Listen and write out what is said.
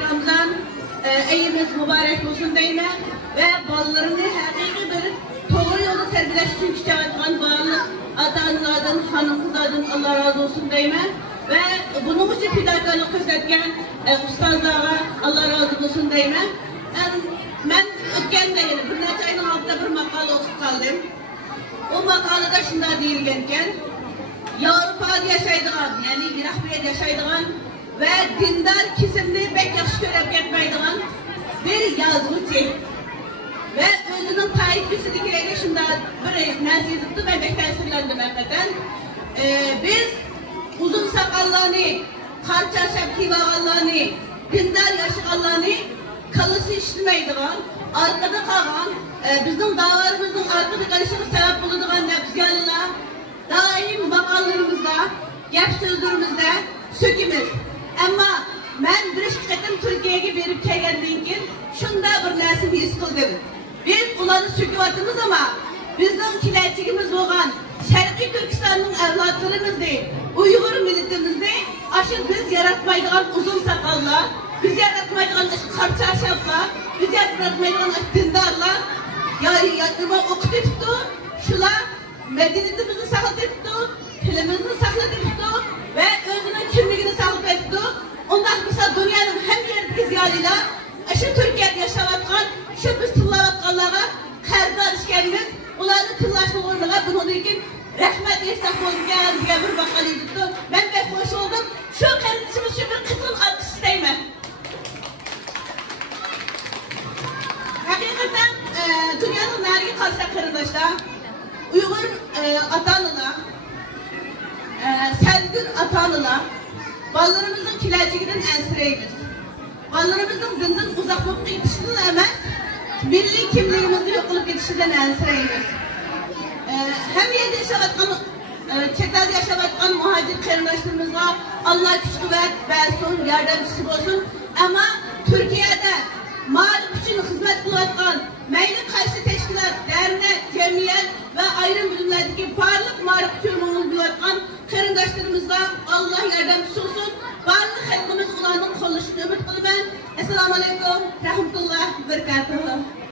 Ramazan ayımız mübarek olsun deyme ve ballarını hakiki bir doğru yolu terbiyeleş için çağırtan bağlı ata-analardan, hanım-kızlardan Allah razı olsun deyme ve bunun için fidakarlık göstergen ustazlara Allah razı olsun deyme. Ben ötken deyim, bir neçe ayının altında bir makale okup kaldım. O makalede şunda deyilgenken, Avrupa'da yaşaydıgan, yani Irak bir yaşaydıgan ve dindar kesimni pek yaxşı görüp ketmeydigan bir yazgıcı ve özünün tayyipçisidikileri şunda bir nasizlikti ve pek tesirlendim hakikaten. Biz uzun sakallarını, kar çarşaf kivağallarını, dindar yaşıkallarını kalısı işlemeydigan, arkada kalan, bizim davalarımızın arkada karışık sebep bulunduğun nefsiyalına, daim makallarımızda, gap sözlerimizde sökümüz. Ama ben bir şirketim Türkiye'ye verip kelgendiğim için şunda bir nesini his kıldım. Biz ulanı söküvatımız ama bizim kilerçigimiz olan Şerqi Türkistan'ın evlatlarımızdı, Uygur milletimizi aşın biz yaratmaydıgan uzun sakallar, biz yaratmaydıgan kar çarşaflar, biz yaratmaydıgan dindarlar, yani okutup şular medeniyetimizi saklatıp, dilimizi saklatıp ve özünün kimliğini saklatıp, ondan mesela dünyanın hem yerdeki ziyalıyla şu Türkiye'de yaşavatkan, şu biz tıllavakkanlara kardar işkenimiz, onların tıllaşma uğruna bunun için rahmet esnaf olurken diye bir bakali tuttu. Ben pek hoş oldum. Şu kardeşimiz şu bir kızıl alkış isteyme. Hakikaten dünyanın nereye kalsa kardeşler, Uygur ata-analar, Sezgin ata-analar, ballarımızın kilerciğinin ensireyimiz. Ballarımızın dinden uzaklıkta yetiştiğinden hemen milli kimliğimizi yok olup yetiştiğinden ensireyimiz. Hem yerde yaşavatkan, çetlerde yaşavatkan muhacir kardeşlerimizle Allah güç kuvvet versin, yardımcısı olsun. Ama Türkiye'de mal için hizmet kılatkan, meyli karşı teşkilat, dernek, cemiyet ve ayrım bölümlerdeki varlık marif türmünün kılatkan kardeşlerimizle Allah yardımcısı olsun. Varlık halkımız olanın konuştuğunu ümit kılım ben. Esselamu Aleyküm, Rahmetullah, Berekatuhu.